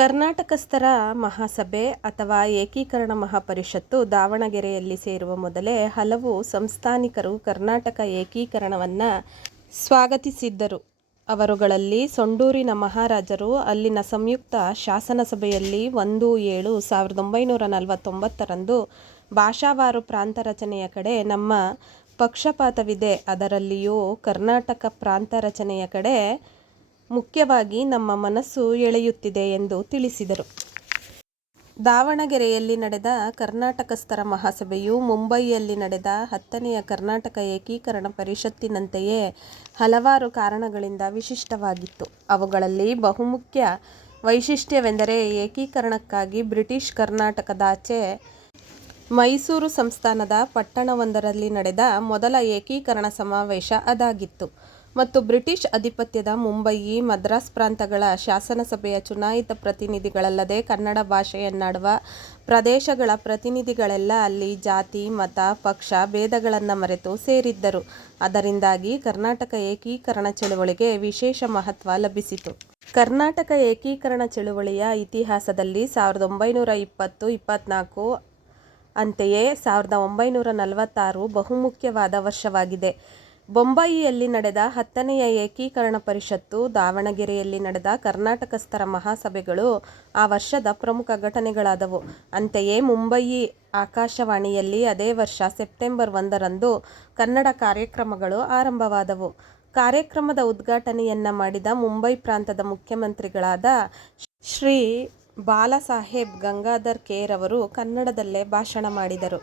ಕರ್ನಾಟಕಸ್ಥರ ಮಹಾಸಭೆ ಅಥವಾ ಏಕೀಕರಣ ಮಹಾಪರಿಷತ್ತು ದಾವಣಗೆರೆಯಲ್ಲಿ ಸೇರುವ ಮೊದಲೇ ಹಲವು ಸಂಸ್ಥಾನಿಕರು ಕರ್ನಾಟಕ ಏಕೀಕರಣವನ್ನು ಸ್ವಾಗತಿಸಿದ್ದರು. ಅವರುಗಳಲ್ಲಿ ಸೊಂಡೂರಿನ ಮಹಾರಾಜರು ಅಲ್ಲಿನ ಸಂಯುಕ್ತ ಶಾಸನಸಭೆಯಲ್ಲಿ 1/7/1949 ಭಾಷಾವಾರು ಪ್ರಾಂತ ರಚನೆಯ ಕಡೆ ನಮ್ಮ ಪಕ್ಷಪಾತವಿದೆ, ಅದರಲ್ಲಿಯೂ ಕರ್ನಾಟಕ ಪ್ರಾಂತ ರಚನೆಯ ಕಡೆ ಮುಖ್ಯವಾಗಿ ನಮ್ಮ ಮನಸ್ಸು ಎಳೆಯುತ್ತಿದೆ ಎಂದು ತಿಳಿಸಿದರು. ದಾವಣಗೆರೆಯಲ್ಲಿ ನಡೆದ ಕರ್ನಾಟಕಸ್ಥರ ಮಹಾಸಭೆಯು ಮುಂಬಯಿಯಲ್ಲಿ ನಡೆದ 10ನೆಯ ಕರ್ನಾಟಕ ಏಕೀಕರಣ ಪರಿಷತ್ತಿನಂತೆಯೇ ಹಲವಾರು ಕಾರಣಗಳಿಂದ ವಿಶಿಷ್ಟವಾಗಿತ್ತು. ಅವುಗಳಲ್ಲಿ ಬಹುಮುಖ್ಯ ವೈಶಿಷ್ಟ್ಯವೆಂದರೆ ಏಕೀಕರಣಕ್ಕಾಗಿ ಬ್ರಿಟಿಷ್ ಕರ್ನಾಟಕದಾಚೆ ಮೈಸೂರು ಸಂಸ್ಥಾನದ ಪಟ್ಟಣವೊಂದರಲ್ಲಿ ನಡೆದ ಮೊದಲ ಏಕೀಕರಣ ಸಮಾವೇಶ ಅದಾಗಿತ್ತು ಮತ್ತು ಬ್ರಿಟಿಷ್ ಅಧಿಪತ್ಯದ ಮುಂಬಯಿ, ಮದ್ರಾಸ್ ಪ್ರಾಂತಗಳ ಶಾಸನಸಭೆಯ ಚುನಾಯಿತ ಪ್ರತಿನಿಧಿಗಳಲ್ಲದೆ ಕನ್ನಡ ಭಾಷೆಯನ್ನಾಡುವ ಪ್ರದೇಶಗಳ ಪ್ರತಿನಿಧಿಗಳೆಲ್ಲ ಅಲ್ಲಿ ಜಾತಿ, ಮತ, ಪಕ್ಷ ಭೇದಗಳನ್ನು ಮರೆತು ಸೇರಿದ್ದರು. ಅದರಿಂದಾಗಿ ಕರ್ನಾಟಕ ಏಕೀಕರಣ ಚಳುವಳಿಗೆ ವಿಶೇಷ ಮಹತ್ವ ಲಭಿಸಿತು. ಕರ್ನಾಟಕ ಏಕೀಕರಣ ಚಳುವಳಿಯ ಇತಿಹಾಸದಲ್ಲಿ 1920-24 ಅಂತೆಯೇ 1946 ಬಹುಮುಖ್ಯವಾದ ವರ್ಷವಾಗಿದೆ. ಬೊಂಬಯಿಯಲ್ಲಿ ನಡೆದ 10ನೆಯ ಏಕೀಕರಣ ಪರಿಷತ್ತು, ದಾವಣಗೆರೆಯಲ್ಲಿ ನಡೆದ ಕರ್ನಾಟಕಸ್ಥರ ಮಹಾಸಭೆಗಳು ಆ ವರ್ಷದ ಪ್ರಮುಖ ಘಟನೆಗಳಾದವು. ಅಂತೆಯೇ ಮುಂಬಯಿ ಆಕಾಶವಾಣಿಯಲ್ಲಿ ಅದೇ ವರ್ಷ ಸೆಪ್ಟೆಂಬರ್ 1ರಂದು ಕನ್ನಡ ಕಾರ್ಯಕ್ರಮಗಳು ಆರಂಭವಾದವು. ಕಾರ್ಯಕ್ರಮದ ಉದ್ಘಾಟನೆಯನ್ನ ಮಾಡಿದ ಮುಂಬಯಿ ಪ್ರಾಂತದ ಮುಖ್ಯಮಂತ್ರಿಗಳಾದ ಶ್ರೀ ಬಾಲಾಸಾಹೇಬ್ ಗಂಗಾಧರ್ ಕೆ ರವರು ಕನ್ನಡದಲ್ಲೇ ಭಾಷಣ ಮಾಡಿದರು.